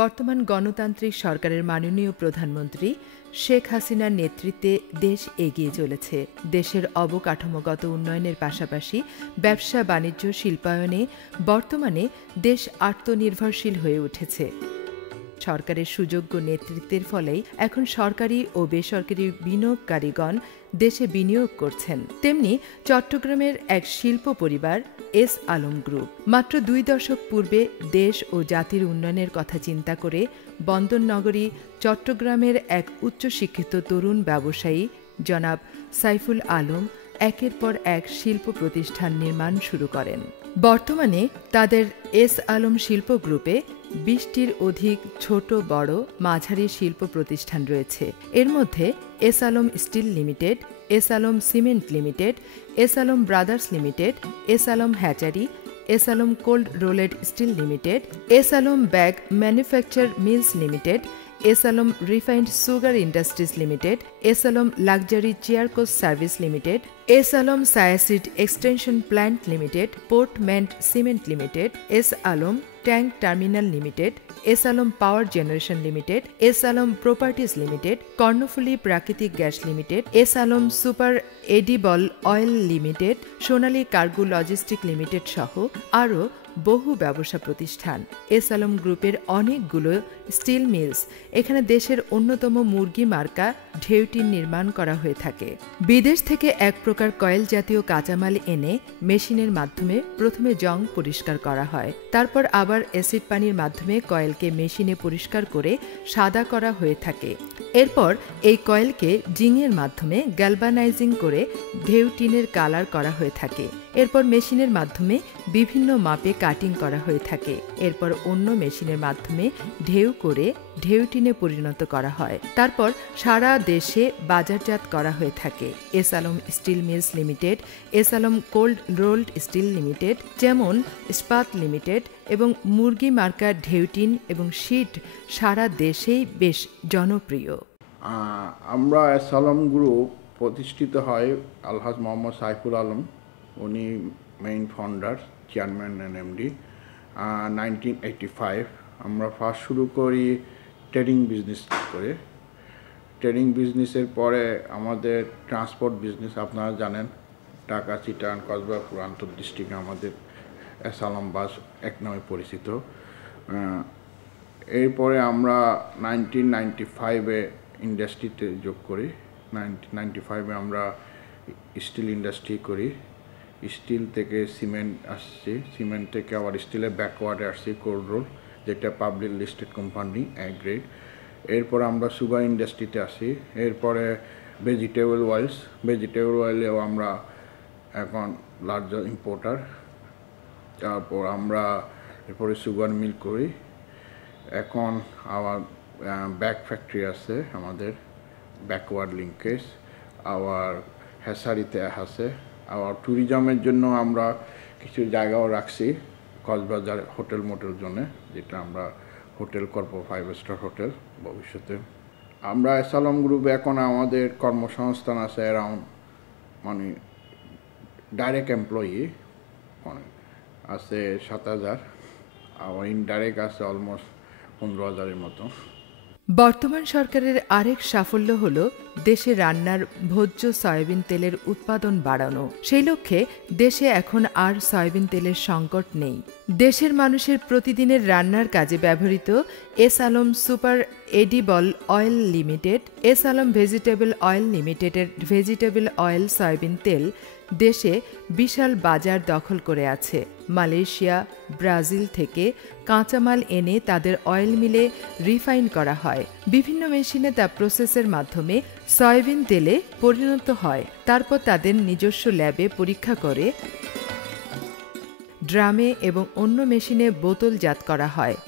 বর্তমান গণতান্ত্রিক সরকারের মাননীয় প্রধানমন্ত্রী শেখ হাসিনার নেতৃত্বে দেশ এগিয়ে চলেছে। দেশের অবকাঠামোগত উন্নয়নের পাশাপাশি ব্যবসা বাণিজ্য শিল্পায়নে বর্তমানে দেশ আত্মনির্ভরশীল হয়ে উঠেছে। সরকারের সুযোগ্য নেতৃত্বের ফলেই এখন সরকারি ও বেসরকারি বিনিয়োগকারীগণ দেশে বিনিয়োগ করছেন। তেমনি চট্টগ্রামের এক শিল্প পরিবার এস আলম গ্রুপ মাত্র 2 দশক পূর্বে দেশ ও জাতির উন্নয়নের কথা চিন্তা করে বন্দরনগরী চট্টগ্রামের এক উচ্চশিক্ষিত তরুণ ব্যবসায়ী জনাব সাইফুল আলম একের পর এক শিল্প প্রতিষ্ঠান নির্মাণ শুরু করেন। বর্তমানে তাদের এস আলম শিল্প গ্রুপে 20টির অধিক ছোট বড় মাঝারি শিল্প প্রতিষ্ঠান রয়েছে। এর মধ্যে S Alam steel limited, S Alam cement limited, S Alam brothers limited, S Alam hatchery, S Alam cold rolled steel limited, S Alam bag manufacture mills limited, S Alam refined sugar industries limited, S Alam luxury chair coach service limited, S Alam সায়াসিড extension plant limited, Portman cement limited, S Alam tank terminal limited, S Alam power generation limited, S Alam properties limited, Karnaphuli প্রাকৃতিক gas limited, S Alam super edible oil limited, Sonali cargo logistic limited সহ আরও বহু ব্যবসা প্রতিষ্ঠান। S Alam গ্রুপের অনেকগুলো steel mills. এখানে দেশের অন্যতম মুরগি মার্কা ঢেউটিন নির্মাণ করা হয়ে থাকে। বিদেশ থেকে এক প্রকার কয়েল জাতীয় কাঁচামাল এনে মেশিনের মাধ্যমে প্রথমে জং পরিষ্কার করা হয়, তারপর আবার অ্যাসিড পানির মাধ্যমে কয়েলকে মেশিনে পরিষ্কার করে সাদা করা হয়ে থাকে। এরপর এই কয়েলকে জিংয়ের মাধ্যমে গ্যালভানাইজিং করে ঢেউটিনের কালার করা হয়ে থাকে। এরপর মেশিনের মাধ্যমে বিভিন্ন মাপে কাটিং করা হয়ে থাকে। এরপর অন্য মেশিনের মাধ্যমে ঢেউ করে ঢেউটিনে পরিণত করা হয়। তারপর সারা দেশে বাজারজাত করা হয়ে থাকে। S Alam steel mills limited, S Alam cold rolled steel limited, যেমন ইস্পাত লিমিটেড এবং মুরগি মার্কা ঢেউটিন এবং শিট সারা দেশেই বেশ জনপ্রিয়। আমরা এস আলম গ্রুপ প্রতিষ্ঠিত হয় আলহাজ মোহাম্মদ সাইফুল আলম, উনি main founder, chairman and MD. 1985 আমরা ফার্স্ট শুরু করি ট্রেডিং বিজনেস করে। ট্রেডিং বিজনেসের পরে আমাদের ট্রান্সপোর্ট বিজনেস, আপনারা জানেন ঢাকা, চিটাগাং, কক্সবাজার আন্তর ডিস্ট্রিক্টে আমাদের এস আলম বাস এক নামে পরিচিত। এরপরে আমরা 1995-এ ইন্ডাস্ট্রিতে যোগ করি। 1995-এ আমরা স্টিল ইন্ডাস্ট্রি করি। স্টিল থেকে সিমেন্ট আসছে, সিমেন্ট থেকে আবার স্টিলের ব্যাকওয়ার্ডে আসছে কোল্ড রোল, যেটা পাবলিক লিস্টেড কোম্পানি এক গ্রেড। এরপর আমরা সুগার ইন্ডাস্ট্রিতে আসি। এরপরে ভেজিটেবল অয়েলেও আমরা এখন লার্জার ইম্পোর্টার। তারপর আমরা এরপরে সুগার মিল করি। এখন আবার ব্যাগ ফ্যাক্টরি আছে আমাদের, ব্যাকওয়ার্ড লিঙ্কেজ। আবার হ্যাসারিতে আছে। আবার ট্যুরিজমের জন্য আমরা কিছু জায়গাও রাখছি কক্সবাজার হোটেল মোটেল জন্য, যেটা আমরা হোটেল করব 5 স্টার হোটেল ভবিষ্যতে। আমরা এস আলম গ্রুপে এখন আমাদের কর্মসংস্থান আছে অ্যারাউন্ড ডাইরেক্ট এমপ্লয়ি আছে 7,000, আবার ইনডাইরেক্ট আছে অলমোস্ট 15,000-এর মতো। বর্তমান সরকারের আরেক সাফল্য হল দেশে রান্নার ভোজ্য সয়াবিন তেলের উৎপাদন বাড়ানো। সেই লক্ষ্যে দেশে এখন আর সয়াবিন তেলের সংকট নেই। দেশের মানুষের প্রতিদিনের রান্নার কাজে ব্যবহৃত S Alam super edible oil limited, S Alam vegetable oil লিমিটেডের ভেজিটেবল অয়েল সয়াবিন তেল দেশে বিশাল বাজার দখল করে আছে। মালয়েশিয়া, ব্রাজিল থেকে কাঁচামাল এনে তাদের অয়েল মিলে রিফাইন করা হয়। বিভিন্ন মেশিনে তা প্রসেসের মাধ্যমে সয়াবিন তেলে পরিণত হয়। তারপর তাদের নিজস্ব ল্যাবে পরীক্ষা করে ড্রামে এবং অন্য মেশিনে বোতলজাত করা হয়।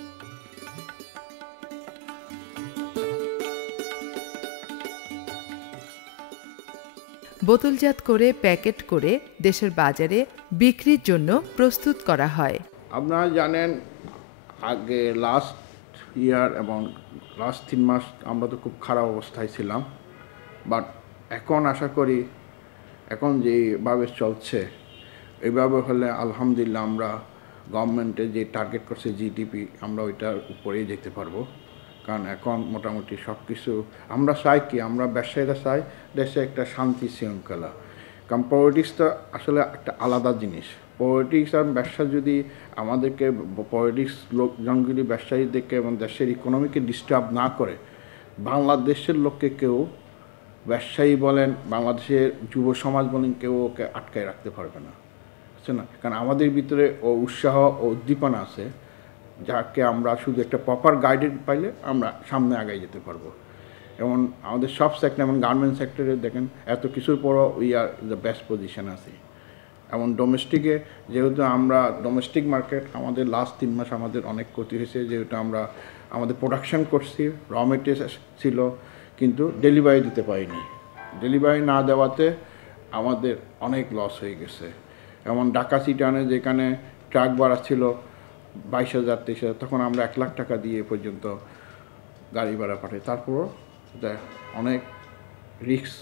বোতলজাত করে প্যাকেট করে দেশের বাজারে বিক্রির জন্য প্রস্তুত করা হয়। আপনারা জানেন আগে লাস্ট ইয়ার এবং লাস্ট 3 মাস আমরা তো খুব খারাপ অবস্থায় ছিলাম, বাট এখন আশা করি এখন যেভাবে চলছে এইভাবে হলে আলহামদুলিল্লাহ আমরা গভর্নমেন্টে যে টার্গেট করছে জিডিপি, আমরা ওইটার উপরেই যেতে পারবো। কারণ এখন মোটামুটি সব কিছু আমরা চাই কি, আমরা ব্যবসায়ীরা চাই দেশে একটা শান্তি শৃঙ্খলা। কারণ পলিটিক্সটা আসলে একটা আলাদা জিনিস। পলিটিক্স আর ব্যবসা যদি আমাদেরকে, পলিটিক্স লোকজনগুলি ব্যবসায়ীদেরকে এবং দেশের ইকোনমিকে ডিস্টার্ব না করে, বাংলাদেশের লোককে কেউ, ব্যবসায়ী বলেন, বাংলাদেশের যুব সমাজ বলেন, কেউ ওকে আটকায় রাখতে পারবে না, বুঝছে না? কারণ আমাদের ভিতরে ও উৎসাহ ও উদ্দীপনা আছে, যাকে আমরা শুধু একটা প্রপার গাইডেড পাইলে আমরা সামনে আগায় যেতে পারবো। এবং আমাদের সব সেক্টর, যেমন গার্মেন্টস সেক্টরে দেখেন এত কিছুর পরও we are the best position আছি। এমন ডোমেস্টিকে, যেহেতু আমরা ডোমেস্টিক মার্কেট, আমাদের লাস্ট 3 মাস আমাদের অনেক ক্ষতি হয়েছে, যেহেতু আমরা আমাদের প্রোডাকশান করছি, র মেটেরিয়াল ছিল, কিন্তু ডেলিভারি দিতে পারিনি। ডেলিভারি না দেওয়াতে আমাদের অনেক লস হয়ে গেছে। এমন ঢাকা সিটানে যেখানে ট্রাক ভাড়া ছিল 22,000 23,000, তখন আমরা 1 লাখ টাকা দিয়ে পর্যন্ত গাড়ি ভাড়া পাঠাই। তারপরও অনেক রিস্ক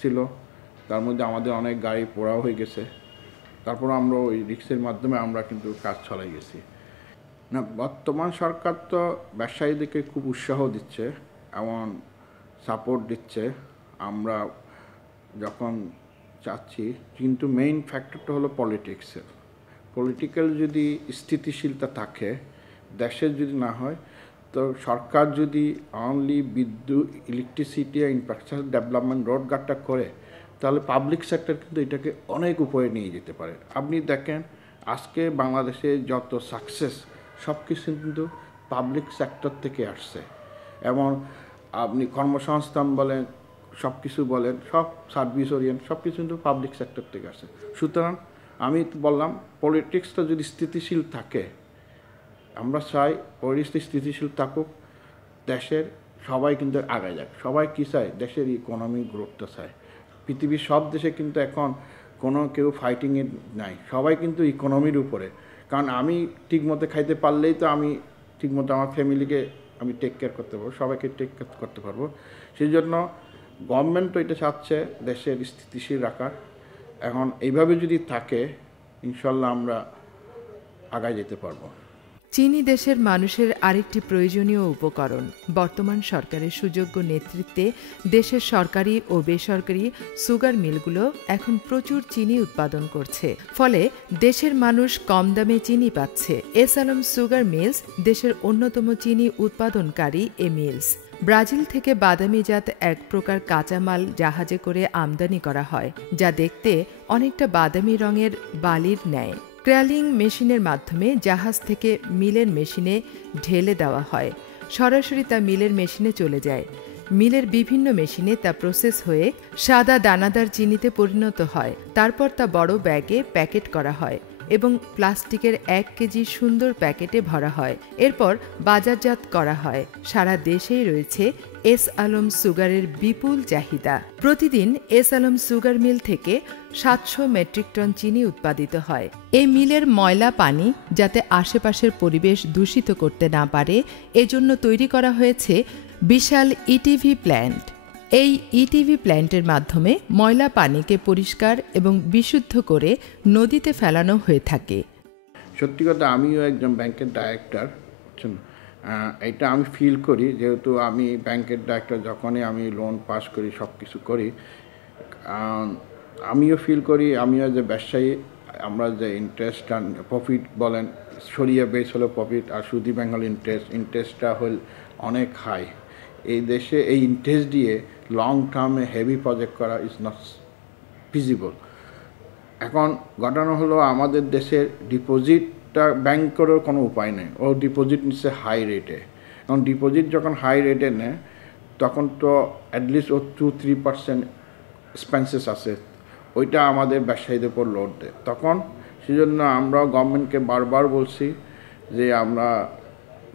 ছিল, তার মধ্যে আমাদের অনেক গাড়ি পোড়াও হয়ে গেছে। তারপর আমরা ওই রিস্কের মাধ্যমে আমরা কিন্তু কাজ চালাই গেছি। না, বর্তমান সরকার তো ব্যবসায়ীদেরকে খুব উৎসাহ দিচ্ছে, এমন সাপোর্ট দিচ্ছে আমরা যখন চাচ্ছি। কিন্তু মেইন ফ্যাক্টরটা হলো পলিটিক্সের। পলিটিক্যাল যদি স্থিতিশীলতা থাকে, দেশের যদি না হয়, তো সরকার যদি অনলি বিদ্যুৎ, ইলেকট্রিসিটি, ইনফ্রাস্ট্রাকচার ডেভেলপমেন্ট, রোডঘাটটা করে, তাহলে পাবলিক সেক্টর কিন্তু এটাকে অনেক উপরে নিয়ে যেতে পারে। আপনি দেখেন আজকে বাংলাদেশে যত সাকসেস, সব কিছু কিন্তু পাবলিক সেক্টর থেকে আসছে। এবং আপনি কর্মসংস্থান বলেন, সব কিছু বলেন, সব সার্ভিস ওরিয়েন্ট, সব কিছু কিন্তু পাবলিক সেক্টর থেকে আসছে। সুতরাং আমি বললাম, পলিটিক্সটা যদি স্থিতিশীল থাকে, আমরা চাই পরিস্থিতি স্থিতিশীল থাকুক, দেশের সবাই কিন্তু আগায় যাক। সবাই কী চায়? দেশের ইকোনমি গ্রোথটা চায়। পৃথিবীর সব দেশে কিন্তু এখন কোনো কেউ ফাইটিংয়ে নাই, সবাই কিন্তু ইকোনমির উপরে। কারণ আমি ঠিকমতো খাইতে পারলেই তো আমি ঠিকমতো আমার ফ্যামিলিকে আমি টেক কেয়ার করতে পারবো, সবাইকে টেক কেয়ার করতে পারবো। সেই জন্য গভর্নমেন্টও এটা চাচ্ছে দেশের স্থিতিশীল রাখার। এখন এইভাবে যদি থাকে, ইনশাল্লাহ আমরা আগায় যেতে পারবো। চিনি দেশের মানুষের আরেকটি প্রয়োজনীয় উপকরণ। বর্তমান সরকারের সুযোগ্য নেতৃত্বে দেশের সরকারি ও বেসরকারি সুগার মিলগুলো এখন প্রচুর চিনি উৎপাদন করছে, ফলে দেশের মানুষ কম দামে চিনি পাচ্ছে। এস আলম সুগার মিলস দেশের অন্যতম চিনি উৎপাদনকারী এ মিলস। ব্রাজিল থেকে বাদামিজাত এক প্রকার কাঁচামাল জাহাজে করে আমদানি করা হয়, যা দেখতে অনেকটা বাদামি রঙের বালির ন্যায়। ক্র্যালিং মেশিনের মাধ্যমে জাহাজ থেকে মিলের মেশিনে ঢেলে দেওয়া হয়। সরাসরি তা মিলের মেশিনে চলে যায়। মিলের বিভিন্ন মেশিনে তা প্রসেস হয়ে সাদা দানাদার চিনিতে পরিণত হয়। তারপর তা বড় ব্যাগে প্যাকেট করা হয় এবং প্লাস্টিকের 1 কেজি সুন্দর প্যাকেটে ভরা হয়। এরপর বাজারজাত করা হয়। সারা দেশেই রয়েছে এস আলম সুগারের বিপুল চাহিদা। প্রতিদিন এস আলম সুগার মিল থেকে 700 মেট্রিক টন চিনি উৎপাদিত হয়। এই মিলের ময়লা পানি যাতে আশেপাশের পরিবেশ দূষিত করতে না পারে, এজন্য তৈরি করা হয়েছে বিশাল ইটিভি প্ল্যান্ট। এই ইটিভি প্ল্যান্টের মাধ্যমে ময়লা পানিকে পরিষ্কার এবং বিশুদ্ধ করে নদীতে ফেলানো হয়ে থাকে। সত্যি কথা, আমিও একজন ব্যাংকের ডাইরেক্টর, বুঝছেন। এটা আমি ফিল করি, যেহেতু আমি ব্যাংকের ডাইরেক্টর, যখনই আমি লোন পাস করি, সব কিছু করি, আমিও ফিল করি, আমিও যে ব্যবসায়ী, আমরা যে ইন্টারেস্ট প্রফিট বলেন, সরিয়ে বেস হলো প্রফিট, আর সুদি ব্যাংক হল ইন্টারেস্টটা হল অনেক হাই। এই দেশে এই ইন্টারেস্ট দিয়ে লং টার্মে হেভি প্রজেক্ট করা ইজ নট ফিজিবল। এখন ঘটনা হলো, আমাদের দেশের ডিপোজিটটা ব্যাংক করার কোনো উপায় নেই, ও ডিপোজিট নিচ্ছে হাই রেটে। এখন ডিপোজিট যখন হাই রেটে নেয়, তখন তো অ্যাটলিস্ট ও 2-3% এক্সপেন্সেস আছে, ওইটা আমাদের ব্যবসায়ীদের উপর লোড দেয়। তখন সেজন্য আমরা গভর্নমেন্টকে বারবার বলছি যে আমরা,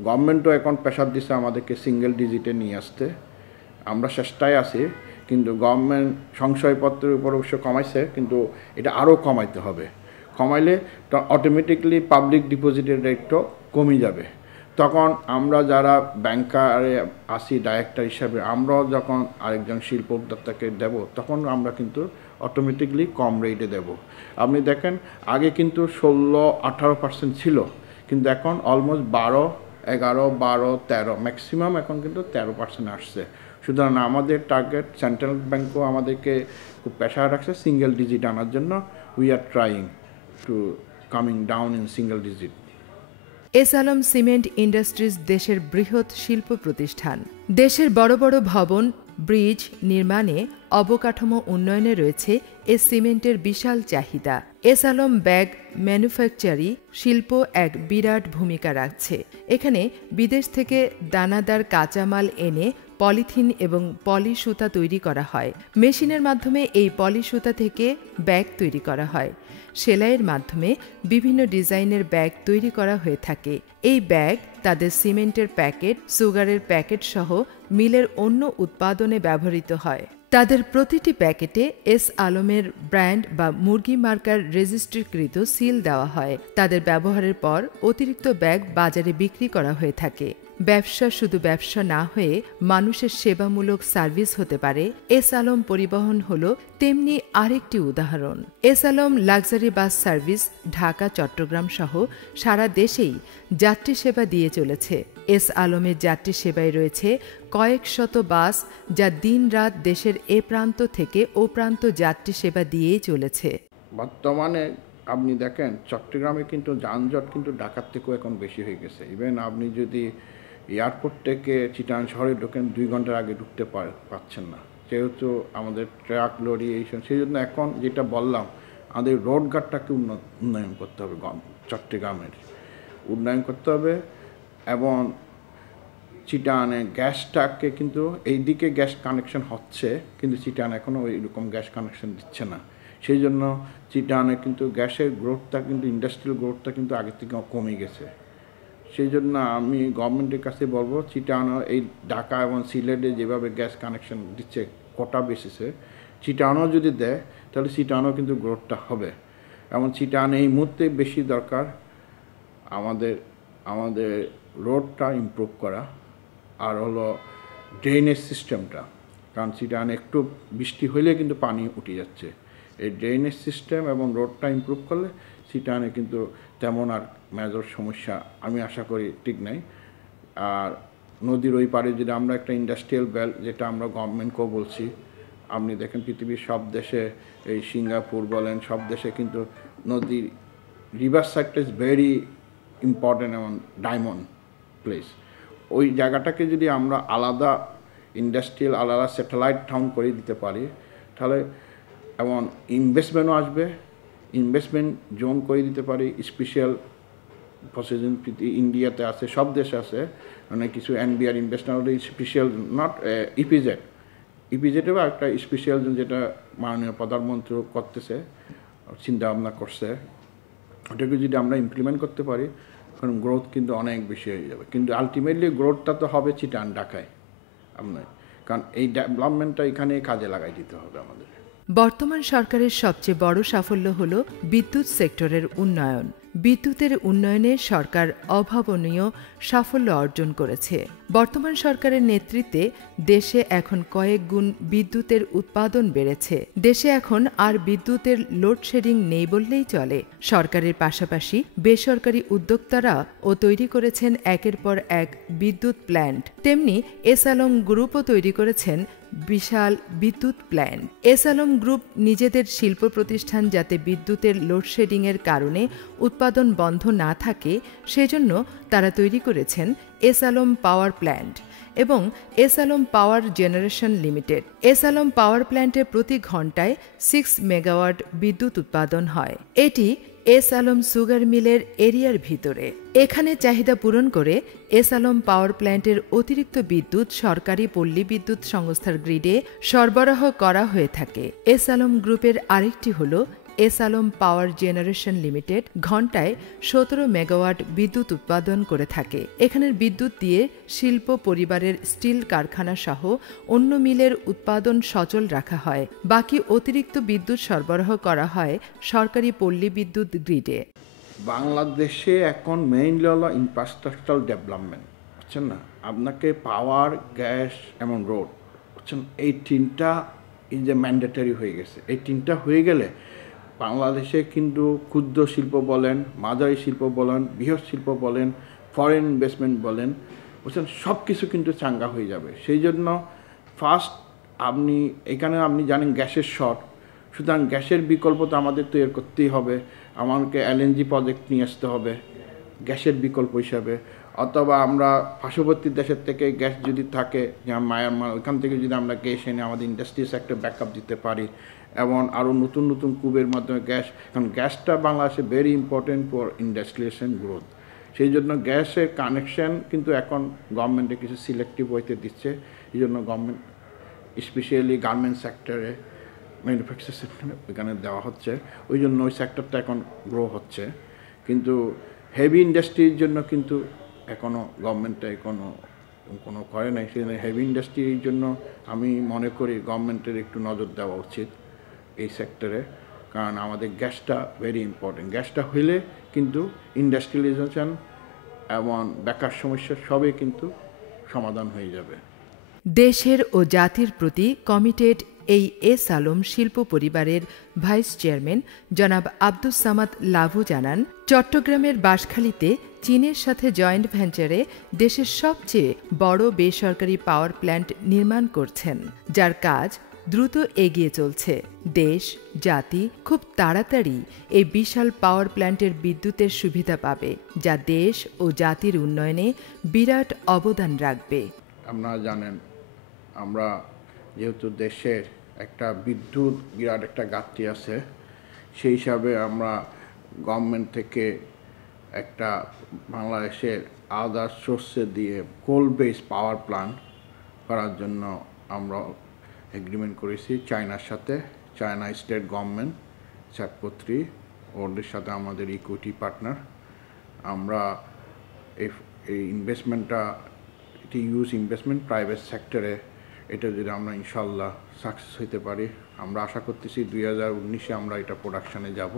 গভর্নমেন্টও এখন প্রেশার দিচ্ছে আমাদেরকে সিঙ্গেল ডিজিটে নিয়ে আসতে। আমরা চেষ্টায় আছি, কিন্তু গভর্নমেন্ট সংশয়পত্রের উপর অবশ্য কমাইছে, কিন্তু এটা আরও কমাইতে হবে। কমাইলে অটোমেটিকলি পাবলিক ডিপোজিটের রেটও কমে যাবে। তখন আমরা যারা ব্যাংকারে আসি ডাইরেক্টর হিসাবে, আমরাও যখন আরেকজন শিল্প উদ্যোক্তাকে দেব, তখন আমরা কিন্তু অটোমেটিকলি কম রেটে দেব। আপনি দেখেন, আগে কিন্তু 16-18% ছিল, কিন্তু এখন অলমোস্ট 12, 11, 12, 13 ম্যাক্সিমাম এখন কিন্তু 13% আসছে। সুতরাং আমাদের টার্গেট, সেন্ট্রাল ব্যাংকও আমাদেরকে খুব প্রেশার রাখছে সিঙ্গেল ডিজিট আনার জন্য। We are trying to coming down in single digit. S Alam cement industries দেশের বৃহৎ শিল্প প্রতিষ্ঠান। দেশের বড় বড় ভবন, ব্রিজ নির্মাণে, অবকাঠামো উন্নয়নে রয়েছে এ সিমেন্টের বিশাল চাহিদা। এস আলম ব্যাগ ম্যানুফ্যাকচারি শিল্প এক বিরাট ভূমিকা রাখছে। এখানে বিদেশ থেকে দানাদার কাঁচামাল এনে পলিথিন এবং পলি সুতা তৈরি করা হয়। মেশিনের মাধ্যমে এই পলি সুতা থেকে ব্যাগ তৈরি করা হয়। সেলাইয়ের মাধ্যমে বিভিন্ন ডিজাইনের ব্যাগ তৈরি করা হয়ে থাকে। এই ব্যাগ তাদের সিমেন্টের প্যাকেট, সুগারের প্যাকেট সহ মিলের অন্য উৎপাদনে ব্যবহৃত হয়। তাদের প্রতিটি প্যাকেটে এস আলমের ব্র্যান্ড বা মুরগি মার্কার রেজিস্ট্রিকৃত সিল দেওয়া হয়। তাদের ব্যবহারের পর অতিরিক্ত ব্যাগ বাজারে বিক্রি করা হয়ে থাকে। ব্যবসা শুধু ব্যবসা না হয়ে মানুষের সেবামূলক সার্ভিস হতে পারে। এস আলম পরিবহন হল তেমনি আরেকটি উদাহরণ। S Alam luxury bus service Dhaka, Chittagong সহ সারা দেশেই যাত্রী সেবা দিয়ে চলেছে। এস আলমের যাত্রী সেবায় রয়েছে কয়েক শত বাস, যা দিন-রাত দেশের এ প্রান্ত থেকে ও প্রান্ত যাত্রী সেবা দিয়েই চলেছে। বর্তমানে আপনি দেখেন চট্টগ্রামে কিন্তু যানজট কিন্তু ঢাকার থেকেও এখন বেশি হয়ে গেছে। ইভেন আপনি যদি এয়ারপোর্ট থেকে চিটাগাং শহরে ঢোকেন 2 ঘন্টার আগে ঢুকতে পারছেন না, যেহেতু আমাদের ট্রাক, লরি এইসব। সেই জন্য এখন যেটা বললাম, আমাদের রোডঘাটটাকে উন্নয়ন করতে হবে, চট্টগ্রামের উন্নয়ন করতে হবে। এবং চিটাগাংয়ে গ্যাসটাকে কিন্তু এইদিকে গ্যাস কানেকশন হচ্ছে, কিন্তু চিটাগাং এখনও ওইরকম গ্যাস কানেকশন দিচ্ছে না। সেই জন্য চিটাগাংয়ে কিন্তু গ্যাসের গ্রোথটা কিন্তু, ইন্ডাস্ট্রিয়াল গ্রোথটা কিন্তু আগের থেকে কমে গেছে। সেই জন্য আমি গভর্নমেন্টের কাছে বলবো, চিটাগাং এই ঢাকা এবং সিলেটে যেভাবে গ্যাস কানেকশন দিচ্ছে কোটা বেসিসে, চিটাগাংও যদি দেয় তাহলে চিটাগাংও কিন্তু গ্রোথটা হবে। এবং চিটাগাং এই মুহূর্তে বেশি দরকার আমাদের রোডটা ইমপ্রুভ করা, আর হলো ড্রেনেজ সিস্টেমটা। কারণ চিটাগাং একটু বৃষ্টি হইলে কিন্তু পানি উঠে যাচ্ছে। এই ড্রেনেজ সিস্টেম এবং রোডটা ইমপ্রুভ করলে চিটাগাংয়ে কিন্তু তেমন আর মেজর সমস্যা আমি আশা করি ঠিক নাই। আর নদীর ওই পারে যদি আমরা একটা ইন্ডাস্ট্রিয়াল বেল্ট, যেটা আমরা গভর্নমেন্টকেও বলছি, আপনি দেখেন পৃথিবীর সব দেশে, এই সিঙ্গাপুর বলেন, সব দেশে কিন্তু নদীর রিভার সাইডটা ইজ ভেরি ইম্পর্টেন্ট এবং ডায়মন্ড প্লেস। ওই জায়গাটাকে যদি আমরা আলাদা ইন্ডাস্ট্রিয়াল, আলাদা স্যাটেলাইট টাউন করে দিতে পারি, তাহলে এবং ইনভেস্টমেন্টও আসবে, ইনভেস্টমেন্ট জোন করে দিতে পারি। স্পেশাল প্রসিজন ইন্ডিয়াতে আছে, সব দেশে আছে, মানে কিছু এনবিআর ইনভেস্টমেন্ট স্পেশাল, নট ইপিজেটেও একটা স্পেশাল জোন, যেটা মাননীয় প্রধানমন্ত্রী করতেছে, চিন্তা ভাবনা করছে। ওটাকে যদি আমরা ইমপ্লিমেন্ট করতে পারি, কারণ গ্রোথ কিন্তু অনেক বেশি হয়ে যাবে। কিন্তু আলটিমেটলি গ্রোথটা তো হবে চিটাগাং, ঢাকায় আপনার, কারণ এই ডেভেলপমেন্টটা এখানে কাজে লাগাই দিতে হবে আমাদের। বর্তমান সরকারের সবচেয়ে বড় সাফল্য হল বিদ্যুৎ সেক্টরের উন্নয়ন। বিদ্যুতের উন্নয়নে সরকার অভাবনীয় সাফল্য অর্জন করেছে। বর্তমান সরকারের নেতৃত্বে দেশে এখন কয়েক গুণ বিদ্যুতের উৎপাদন বেড়েছে। দেশে এখন আর বিদ্যুতের লোডশেডিং নেই বললেই চলে। সরকারের পাশাপাশি বেসরকারি উদ্যোক্তারা ও তৈরি করেছেন একের পর এক বিদ্যুৎ প্ল্যান্ট। তেমনি এস আলম গ্রুপও তৈরি করেছেন বিশাল বিদ্যুৎ প্ল্যান্ট। এস আলম গ্রুপ নিজেদের শিল্প প্রতিষ্ঠান যাতে বিদ্যুতের লোডশেডিংয়ের কারণে উৎপাদন বন্ধ না থাকে, সেজন্য তারা তৈরি করেছেন এস আলম পাওয়ার প্ল্যান্ট এবং S Alam power generation limited. S Alam power প্ল্যান্টে প্রতি ঘন্টায় 6 মেগাওয়াট বিদ্যুৎ উৎপাদন হয়। এটি এস আলম সুগার মিলের এরিয়ার ভিতরে। এখানে চাহিদা পূরণ করে এস আলম পাওয়ার প্ল্যান্টের অতিরিক্ত বিদ্যুৎ সরকারি পল্লী বিদ্যুৎ সংস্থার গ্রিডে সরবরাহ করা হয়ে থাকে। এস আলম গ্রুপের আরেকটি হল S Alam power generation limited. ঘণ্টায় 17 মেগাওয়াট বিদ্যুৎ উৎপাদন করে থাকে। এখানের বিদ্যুৎ দিয়ে শিল্প পরিবারের স্টিল কারখানা সহ অন্য মিলের উৎপাদন সচল রাখা হয়। বাকি অতিরিক্ত বিদ্যুৎ সরবরাহ করা হয় সরকারি পল্লী বিদ্যুৎ গ্রিডে। বাংলাদেশে এখন মেইনলি হলো ইনফ্রাস্ট্রাকচারাল ডেভেলপমেন্ট, বুঝছেন না? আপনাকে পাওয়ার, গ্যাস এবং রোড, বুঝছেন, এই তিনটা ইজ এ ম্যান্ডেটরি হয়ে গেছে। এই তিনটা হয়ে গেলে বাংলাদেশে কিন্তু ক্ষুদ্র শিল্প বলেন, মাঝারি শিল্প বলেন, বৃহৎ শিল্প বলেন, ফরেন ইনভেস্টমেন্ট বলেন, বুঝছেন, সব কিছু কিন্তু চাঙ্গা হয়ে যাবে। সেই জন্য ফার্স্ট এখানে আপনি জানেন গ্যাসের শর্ট, সুতরাং গ্যাসের বিকল্প তো আমাদের তৈরি করতেই হবে। আমাকে LNG প্রজেক্ট নিয়ে আসতে হবে গ্যাসের বিকল্প হিসাবে, অথবা আমরা পার্শ্ববর্তী দেশের থেকে গ্যাস যদি থাকে, যেমন মায়ানমার, ওইখান থেকে যদি আমরা গ্যাস এনে আমাদের ইন্ডাস্ট্রি সেক্টর ব্যাকআপ দিতে পারি, এবং আরও নতুন নতুন কূপের মাধ্যমে গ্যাস, কারণ গ্যাসটা বাংলাদেশে very important for industrialisation growth. সেই জন্য গ্যাসের কানেকশন কিন্তু এখন গভর্নমেন্টে কিছু সিলেক্টিভ ওয়েতে দিচ্ছে। এই জন্য গভর্নমেন্ট স্পেশালি গার্মেন্ট সেক্টরে, ম্যানুফ্যাকচার সেক্টরে ওইখানে দেওয়া হচ্ছে, ওই জন্য ওই সেক্টরটা এখন গ্রো হচ্ছে। কিন্তু হেভি ইন্ডাস্ট্রির জন্য কিন্তু এখনও গভর্নমেন্টে কোনো করে নাই। সেই হেভি ইন্ডাস্ট্রির জন্য আমি মনে করি গভর্নমেন্টের একটু নজর দেওয়া উচিত এই সেক্টরে, কারণ আমাদের গ্যাসটা ভেরি ইম্পর্টেন্ট। গ্যাসটা হইলে কিন্তু ইন্ডাস্ট্রিয়ালাইজেশন এবং বেকার সমস্যা সবই কিন্তু সমাধান হয়ে যাবে। দেশের ও জাতির প্রতি কমিটেড এই এস আলম শিল্প পরিবারের ভাইস চেয়ারম্যান জনাব আব্দুস সামাদ লাভু জানান, চট্টগ্রামের বাঁশখালীতে চীনের সাথে জয়েন্ট ভেঞ্চারে দেশের সবচেয়ে বড় বেসরকারি পাওয়ার প্ল্যান্ট নির্মাণ করছেন, যার কাজ দ্রুত এগিয়ে চলছে। দেশ জাতি খুব তাড়াতাড়ি এই বিশাল পাওয়ার প্ল্যান্টের বিদ্যুতের সুবিধা পাবে, যা দেশ ও জাতির উন্নয়নে বিরাট অবদান রাখবে। আপনারা জানেন, আমরা যেহেতু দেশের একটা বিদ্যুৎ বিরাট একটা ঘাটতি আছে, সেই হিসাবে আমরা গভর্নমেন্ট থেকে একটা বাংলাদেশের আদার সোর্সে দিয়ে কোল বেস পাওয়ার প্ল্যান্ট করার জন্য আমরা এগ্রিমেন্ট করেছি চায়নার সাথে। চায়না স্টেট গভর্নমেন্ট চাকপত্রী, ওদের সাথে আমাদের ইকুইটি পার্টনার। আমরা এই ইনভেস্টমেন্টটা, এটি ইউজ ইনভেস্টমেন্ট প্রাইভেট সেক্টরে, এটা যদি আমরা ইনশাল্লাহ সাকসেস হইতে পারি, আমরা আশা করতেছি 2019-এ আমরা এটা প্রোডাকশানে যাব।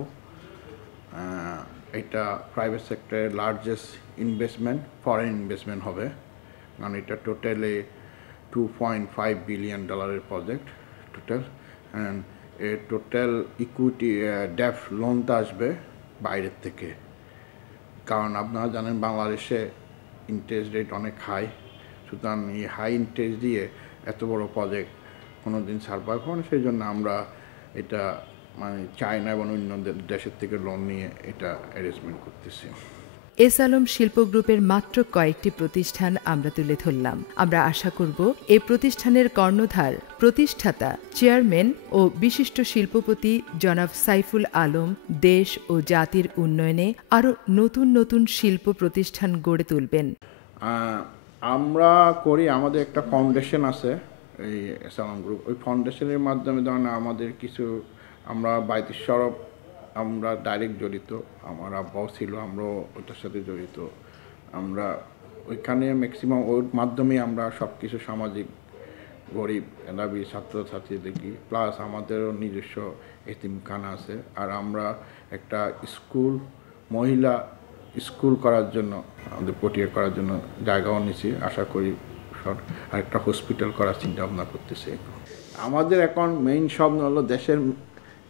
এটা প্রাইভেট সেক্টরের লার্জেস্ট ইনভেস্টমেন্ট, ফরেন ইনভেস্টমেন্ট হবে, কারণ এটা totally $2.5 billion project total. And এর টোটাল ইকুইটি ডেফ লোনটা আসবে বাইরের থেকে, কারণ আপনারা জানেন বাংলাদেশে ইন্টারেস্ট রেট অনেক হাই, সুতরাং এই হাই ইন্টারেস্ট দিয়ে এত বড় প্রজেক্ট কোনো দিন সার্ভাইভ হবে না। সেই জন্য আমরা এটা চায়না এবং অন্য দেশের থেকে লোন নিয়ে এটা অ্যারেঞ্জমেন্ট করতেছি। এস আলম শিল্প গ্রুপের মাত্র কয়েকটি প্রতিষ্ঠান আমরা তুলে ধরলাম। আমরা আশা করব এই প্রতিষ্ঠানের কর্ণধার, প্রতিষ্ঠাতা, চেয়ারম্যান ও বিশিষ্ট শিল্পপতি জনাব সাইফুল আলম দেশ ও জাতির উন্নয়নে আরও নতুন নতুন শিল্প প্রতিষ্ঠান গড়ে তুলবেন। আমরা করি, আমাদের একটা ফাউন্ডেশন আছে এই এস আলম গ্রুপ। ওই ফাউন্ডেশনের মাধ্যমে ধরেন আমাদের কিছু, আমরা বাইতুল শরফ আমরা ডাইরেক্ট জড়িত, আমার আব্বাও ছিল, আমরাও ওটার সাথে জড়িত। আমরা ওইখানে ম্যাক্সিমাম ওর মাধ্যমেই আমরা সব কিছু সামাজিক গরিব এলাবি ছাত্রছাত্রী দেখি, প্লাস আমাদেরও নিজস্ব এতিমখানা আছে। আর আমরা একটা স্কুল, মহিলা স্কুল করার জন্য, আমাদের পটিয়া করার জন্য জায়গাও নিয়েছি। আশা করি আর একটা হসপিটাল করার চিন্তা ভাবনা করতেছি। আমাদের এখন মেইন স্বপ্ন হলো দেশের,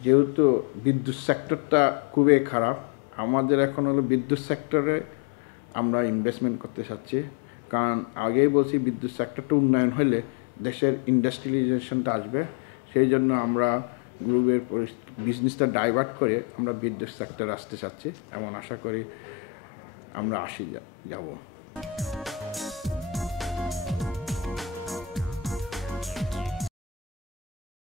যেহেতু বিদ্যুৎ সেক্টরটা খুবই খারাপ, আমাদের এখন হলো বিদ্যুৎ সেক্টরে আমরা ইনভেস্টমেন্ট করতে চাচ্ছি। কারণ আগেই বলছি বিদ্যুৎ সেক্টরটা উন্নয়ন হলে দেশের ইন্ডাস্ট্রিয়ালাইজেশনটা আসবে। সেই জন্য আমরা গ্রুপের বিজনেসটা ডাইভার্ট করে আমরা বিদ্যুৎ সেক্টরে আসতে চাচ্ছি, এমন আশা করি আমরা যাব।